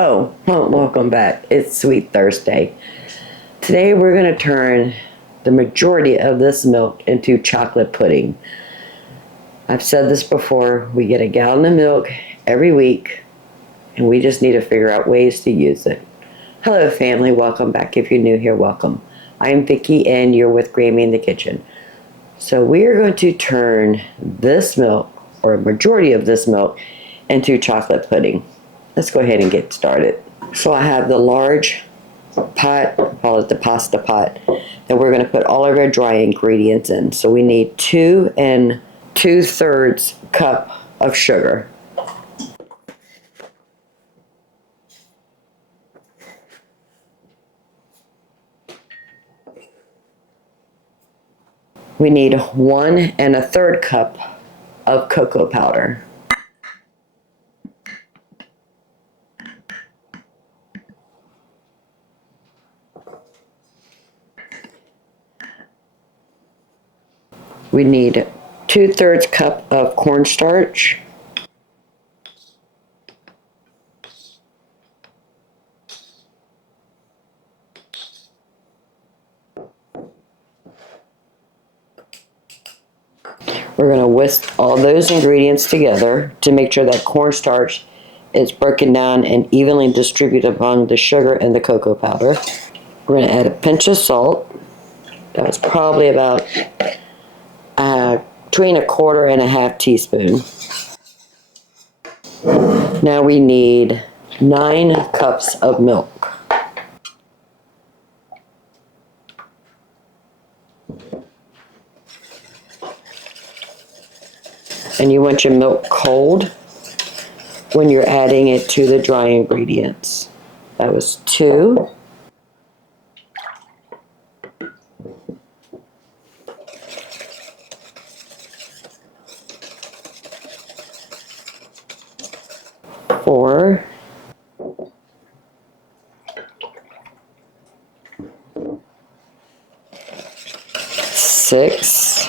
Oh, well, welcome back. It's Sweet Thursday. Today we're going to turn the majority of this milk into chocolate pudding. I've said this before, we get a gallon of milk every week and we just need to figure out ways to use it. Hello family, welcome back. If you're new here, welcome. I'm Vicki and you're with Grammy in the kitchen. So we are going to turn this milk, or a majority of this milk, into chocolate pudding. Let's go ahead and get started. So I have the large pot, call it the pasta pot, that we're going to put all of our dry ingredients in. So we need 2 2/3 cup of sugar. We need 1 1/3 cup of cocoa powder. We need 2/3 cup of cornstarch. We're going to whisk all those ingredients together to make sure that cornstarch is broken down and evenly distributed among the sugar and the cocoa powder. We're going to add a pinch of salt. That's probably about between 1/4 and 1/2 teaspoon. Now we need 9 cups of milk. And you want your milk cold when you're adding it to the dry ingredients. That was 2. Four. 6.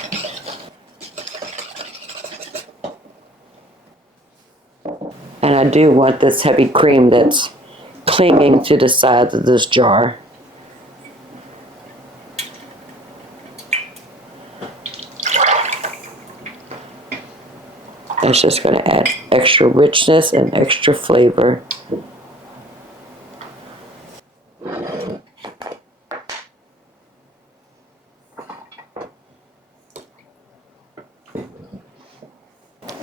And I do want this heavy cream that's clinging to the sides of this jar. That's just going to add extra richness and extra flavor.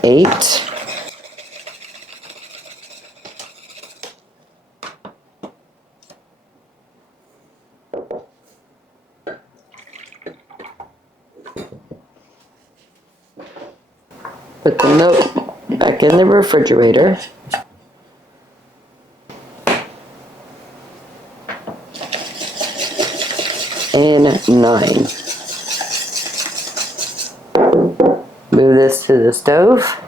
Eight. Put the milk back in the refrigerator. And 9. Move this to the stove.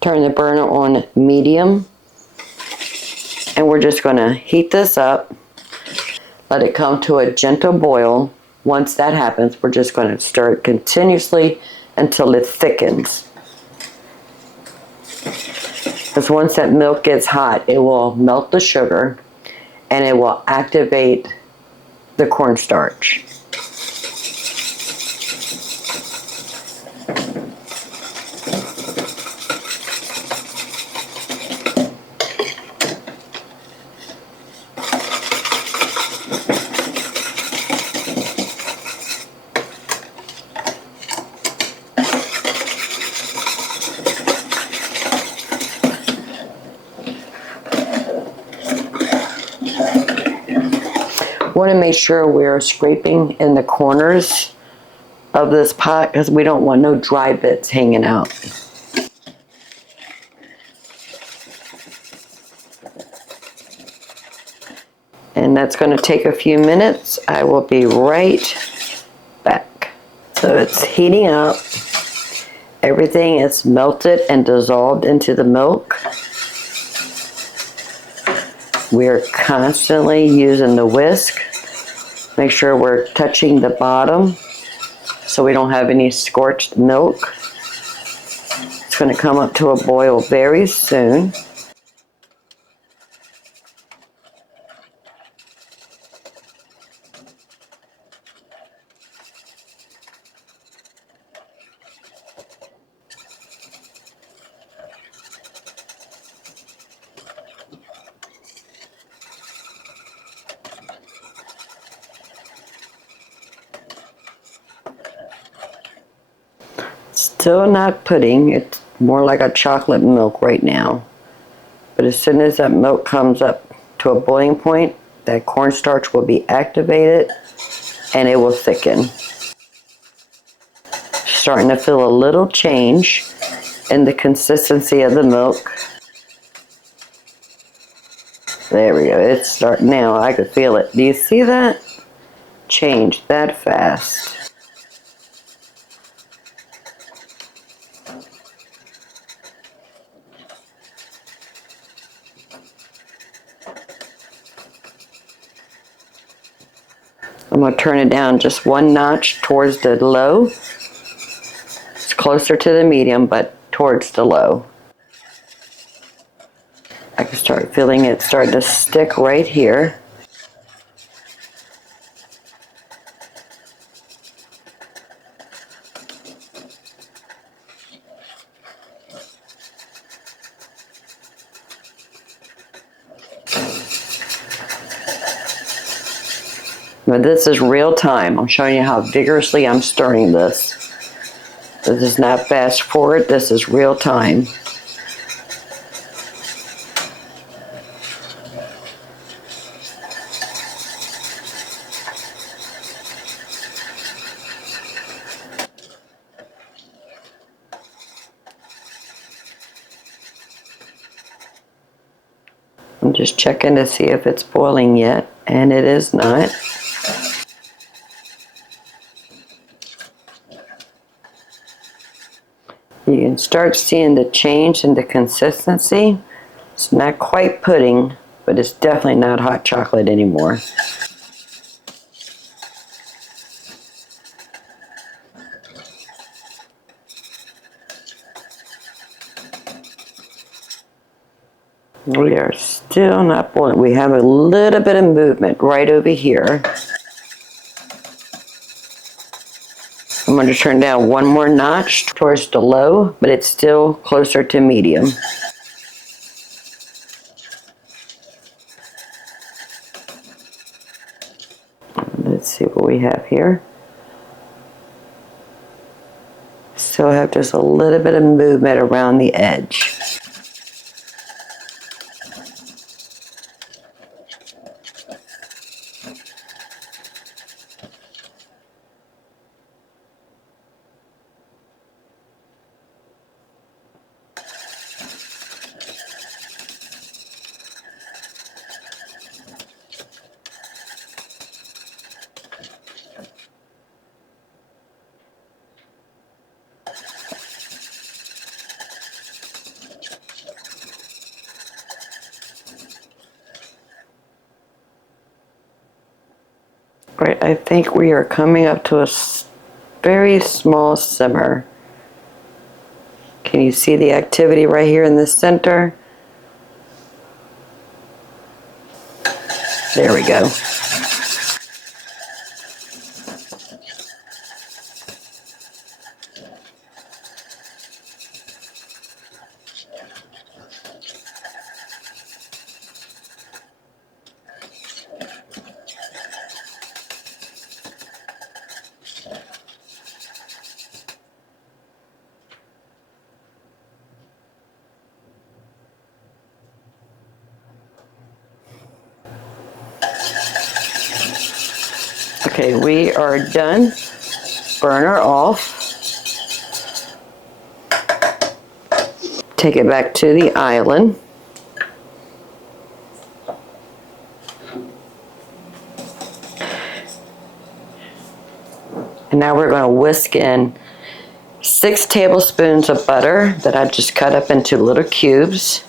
Turn the burner on medium. And we're just going to heat this up. Let it come to a gentle boil. Once that happens, we're just going to stir it continuously until it thickens. Because once that milk gets hot, it will melt the sugar and it will activate the cornstarch. Want to make sure we're scraping in the corners of this pot because we don't want no dry bits hanging out. And that's going to take a few minutes. I will be right back. So it's heating up. Everything is melted and dissolved into the milk. We're constantly using the whisk. Make sure we're touching the bottom so we don't have any scorched milk. It's going to come up to a boil very soon. Still not pudding, it's more like a chocolate milk right now. But as soon as that milk comes up to a boiling point, that cornstarch will be activated and it will thicken. Starting to feel a little change in the consistency of the milk. There we go, it's starting now, I can feel it. Do you see that? Change that fast. I'm going to turn it down just one notch towards the low. It's closer to the medium, but towards the low. I can start feeling it starting to stick right here. But this is real time. I'm showing you how vigorously I'm stirring this. This is not fast forward, this is real time. I'm just checking to see if it's boiling yet, and it is not. You can start seeing the change in the consistency. It's not quite pudding, but it's definitely not hot chocolate anymore. We are still not boiling. We have a little bit of movement right over here. I'm going to turn down one more notch towards the low, but it's still closer to medium. Let's see what we have here. Still have just a little bit of movement around the edge. Right, I think we are coming up to a very small simmer. Can you see the activity right here in the center? There we go. Okay, we are done. Burner off. Take it back to the island. And now we're going to whisk in 6 tablespoons of butter that I just cut up into little cubes.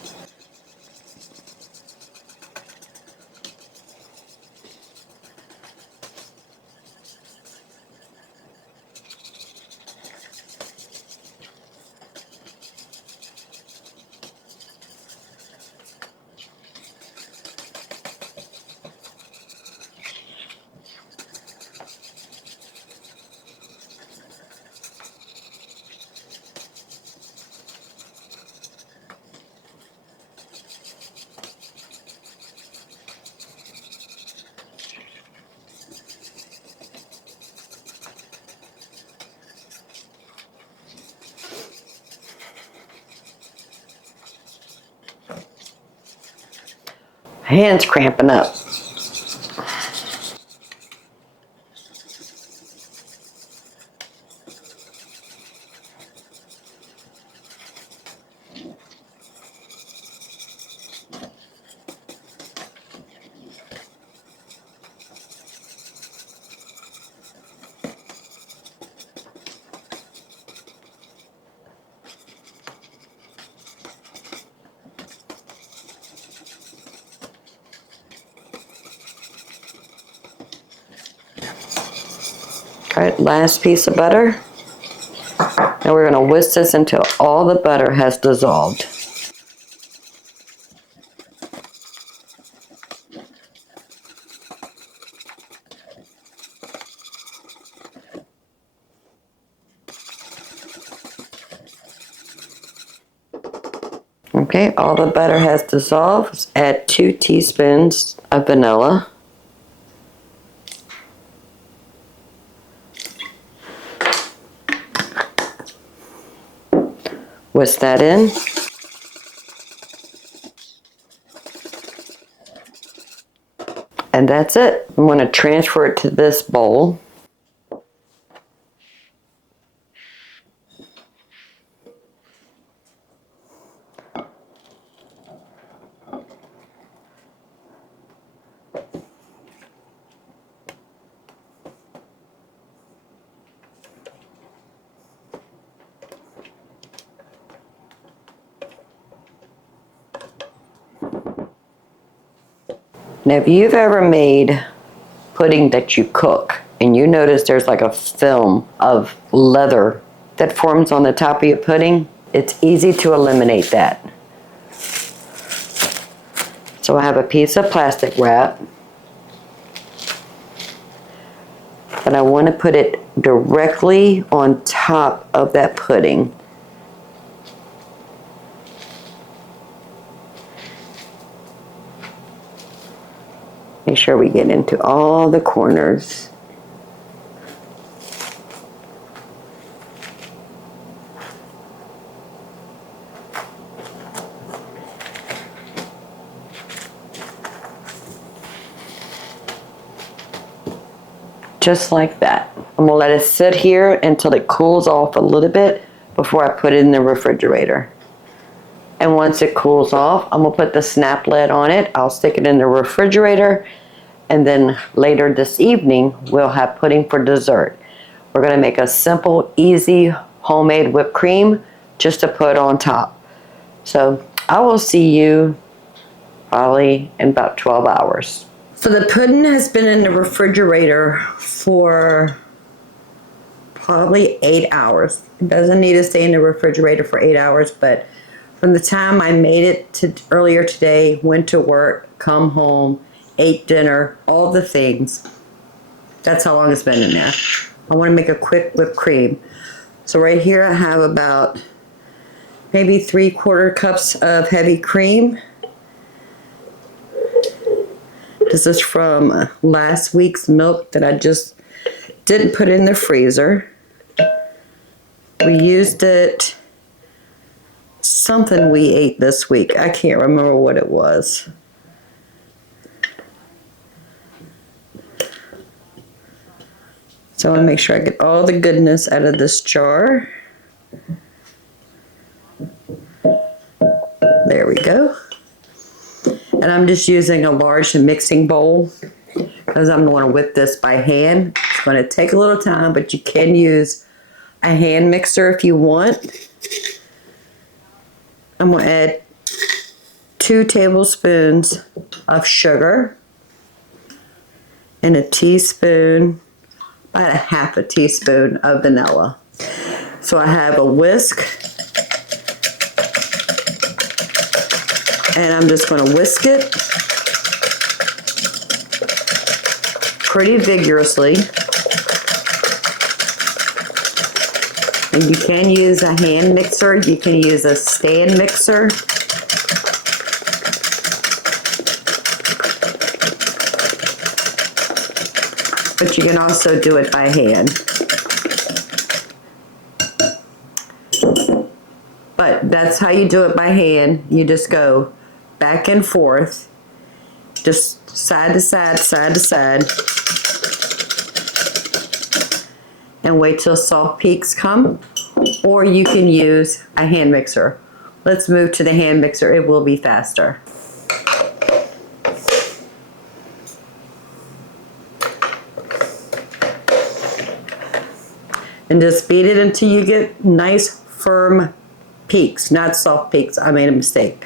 Hands cramping up. All right, last piece of butter. Now we're going to whisk this until all the butter has dissolved. Okay, all the butter has dissolved. Add 2 teaspoons of vanilla. Whisk that in. And that's it. I'm going to transfer it to this bowl. Now, if you've ever made pudding that you cook and you notice there's like a film of leather that forms on the top of your pudding, it's easy to eliminate that. So I have a piece of plastic wrap, and I want to put it directly on top of that pudding. Make sure we get into all the corners. Just like that. I'm gonna let it sit here until it cools off a little bit before I put it in the refrigerator. And once it cools off, I'm gonna put the snap lid on it. I'll stick it in the refrigerator, and then later this evening, we'll have pudding for dessert. We're gonna make a simple, easy, homemade whipped cream just to put on top. So I will see you probably in about 12 hours. So the pudding has been in the refrigerator for probably 8 hours. It doesn't need to stay in the refrigerator for 8 hours, but from the time I made it to earlier today, went to work, come home, ate dinner, all the things, that's how long it's been in there. I want to make a quick whipped cream. So right here I have about maybe 3/4 cups of heavy cream. This is from last week's milk that I just didn't put in the freezer. We used it, something we ate this week. I can't remember what it was. So I want to make sure I get all the goodness out of this jar. There we go. And I'm just using a large mixing bowl because I'm going to whip this by hand. It's going to take a little time, but you can use a hand mixer if you want. I'm going to add 2 tablespoons of sugar and a teaspoon, about a half a teaspoon of vanilla. So I have a whisk, and I'm just going to whisk it pretty vigorously. And you can use a hand mixer, you can use a stand mixer. But you can also do it by hand. But that's how you do it by hand. You just go back and forth just side to side, side to side. And wait till soft peaks come. Or you can use a hand mixer. Let's move to the hand mixer. It will be faster. And just beat it until you get nice firm peaks, not soft peaks. I made a mistake.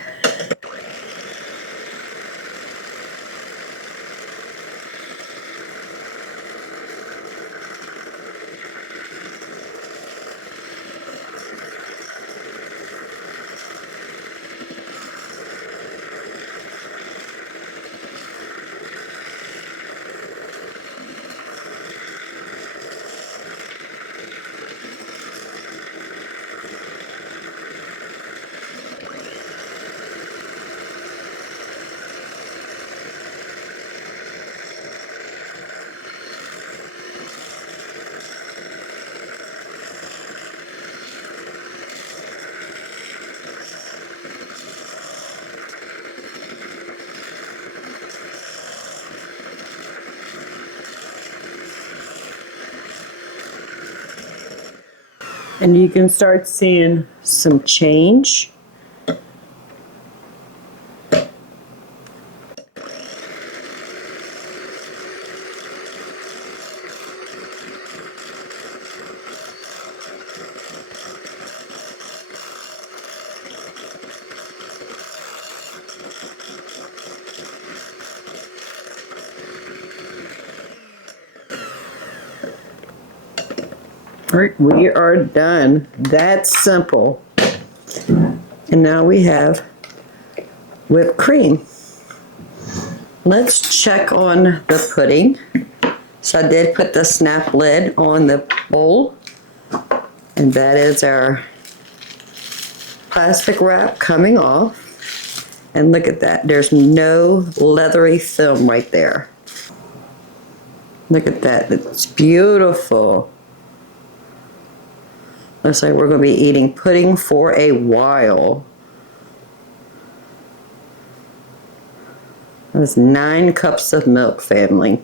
And you can start seeing some change. All right, we are done. That's simple. And now we have whipped cream. Let's check on the pudding. So I did put the snap lid on the bowl, and that is our plastic wrap coming off. And look at that, there's no leathery film right there. Look at that, it's beautiful. Looks like we're going to be eating pudding for a while. That's 9 cups of milk, family.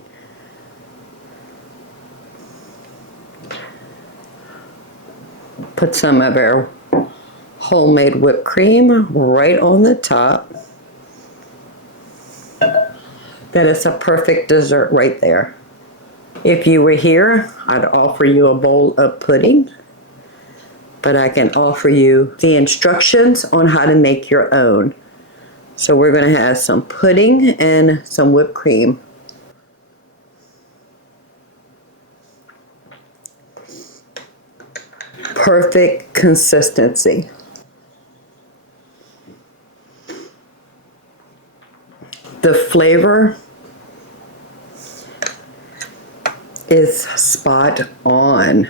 Put some of our homemade whipped cream right on the top. That is a perfect dessert right there. If you were here, I'd offer you a bowl of pudding. But I can offer you the instructions on how to make your own. So we're going to have some pudding and some whipped cream. Perfect consistency. The flavor is spot on.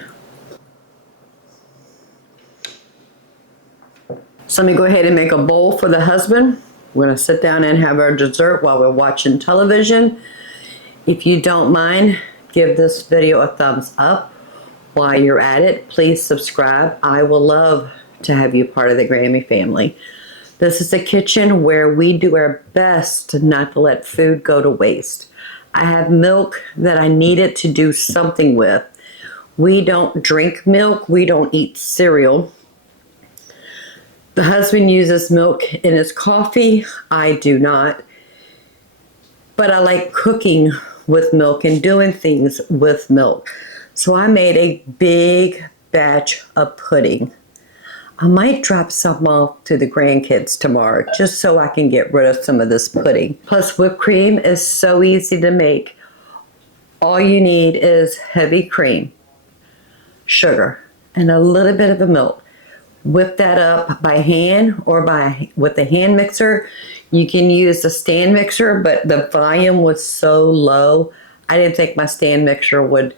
So let me go ahead and make a bowl for the husband. We're going to sit down and have our dessert while we're watching television. If you don't mind, give this video a thumbs up. While you're at it, please subscribe. I will love to have you part of the Grammy family. This is a kitchen where we do our best not to let food go to waste. I have milk that I needed to do something with. We don't drink milk. We don't eat cereal. The husband uses milk in his coffee. I do not. But I like cooking with milk and doing things with milk. So I made a big batch of pudding. I might drop some off to the grandkids tomorrow just so I can get rid of some of this pudding. Plus, whipped cream is so easy to make. All you need is heavy cream, sugar, and a little bit of the milk. Whip that up by hand or with a hand mixer. You can use the stand mixer, but the volume was so low, I didn't think my stand mixer would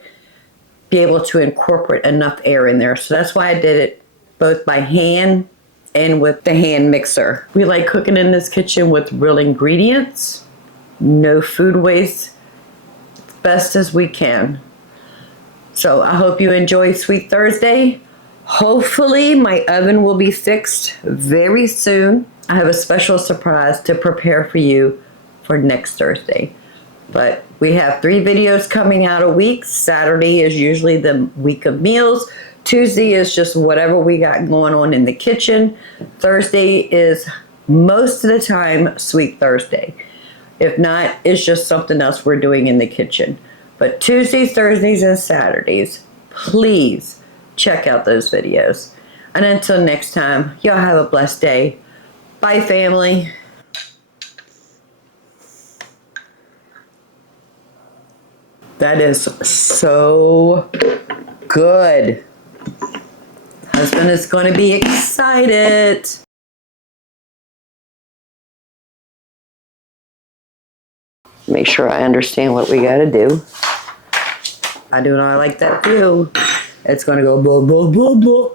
be able to incorporate enough air in there. So that's why I did it both by hand and with the hand mixer. We like cooking in this kitchen with real ingredients, no food waste, best as we can. So I hope you enjoy Sweet Thursday. Hopefully my oven will be fixed very soon. I have a special surprise to prepare for you for next Thursday. But we have 3 videos coming out a week. Saturday is usually the week of meals. Tuesday is just whatever we got going on in the kitchen. Thursday is most of the time Sweet Thursday. If not, it's just something else we're doing in the kitchen. But Tuesdays, Thursdays, and Saturdays, please check out those videos. And until next time, y'all have a blessed day. Bye, family. That is so good. Husband is going to be excited. Make sure I understand what we got to do. I do not like that view. It's going to go blah, blah, blah, blah.